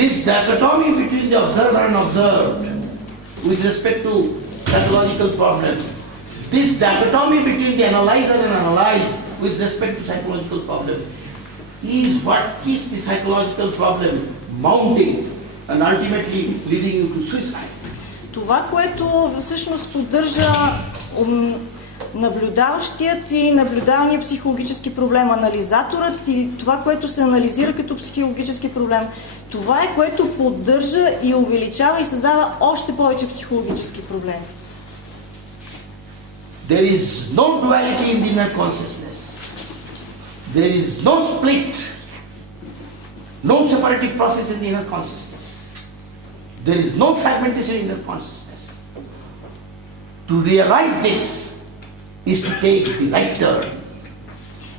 This dichotomy between the observer and observed with respect to psychological problem, this dichotomy between the analyzer and analyzed with respect to psychological problem is what keeps the psychological problem mounting and ultimately leading you to suicide. Това, което всъщност поддържа наблюдаващият и наблюдавания психологически проблем, анализаторът и това, което се анализира като психологически проблем, това е, което поддържа и увеличава и създава още повече психологически проблеми. There is no duality in the inner consciousness. There is no split, no separative process in the inner consciousness. There is no fragmentation in the inner consciousness. To realize this is to take the right turn.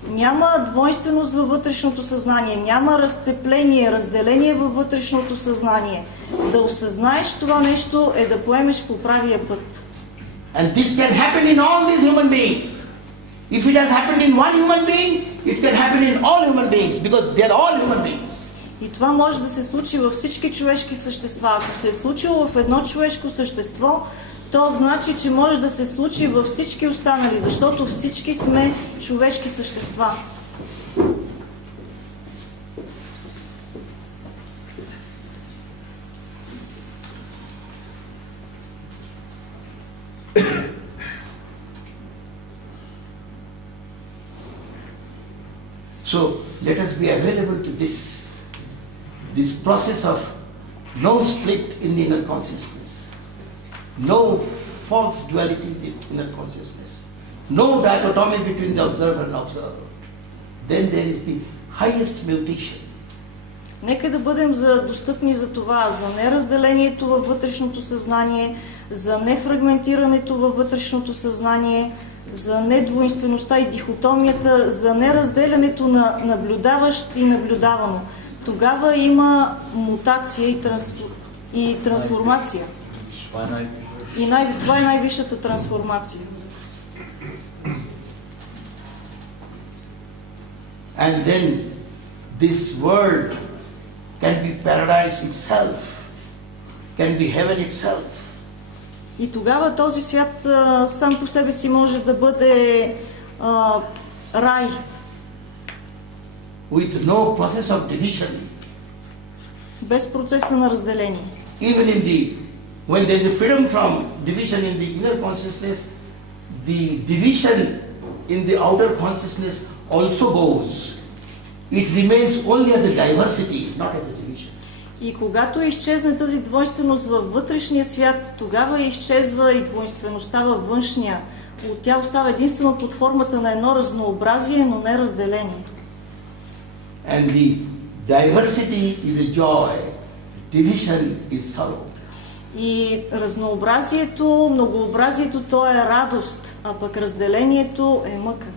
Няма двойственост във вътрешното съзнание, няма разцепление, разделение във вътрешното съзнание. Да осъзнаеш това нещо е да поемеш по правия път. And this can happen in all these human beings. If it has happened in one human being, it can happen in all human beings because they are all human beings. И това може да се случи във всички човешки същества. Ако се е случило в едно човешко същество, то значи, че може да се случи във всички останали, защото всички сме човешки същества. So let us be available to this process of no split in the inner consciousness, no false duality in the inner consciousness, no dichotomy between the observer and observer. Then there is the highest mutation. Нека да бъдем достъпни за това, за неразделението във вътрешното съзнание, за нефрагментирането във вътрешното съзнание, за недвойствеността и дихотомията, за неразделянето на наблюдаващ и наблюдавано. Тогава има мутация и трансформация. И това е най-висшата трансформация. And then this world can be paradise itself, can be heaven itself. И тогава този свят сам по себе си може да бъде рай. With no process of division. Без процеса на разделение. Even when there is a freedom from division in the inner consciousness, the division in the outer consciousness also goes. It remains only as a diversity, not as a division. И когато изчезне тази двойственост във вътрешния свят, тогава изчезва и двойствеността във външния. Тя остава единствено под формата на едно разнообразие, но не разделение. And the diversity is a joy, division is sorrow. И разнообразието, многообразието, то е радост, а пък разделението е мъка.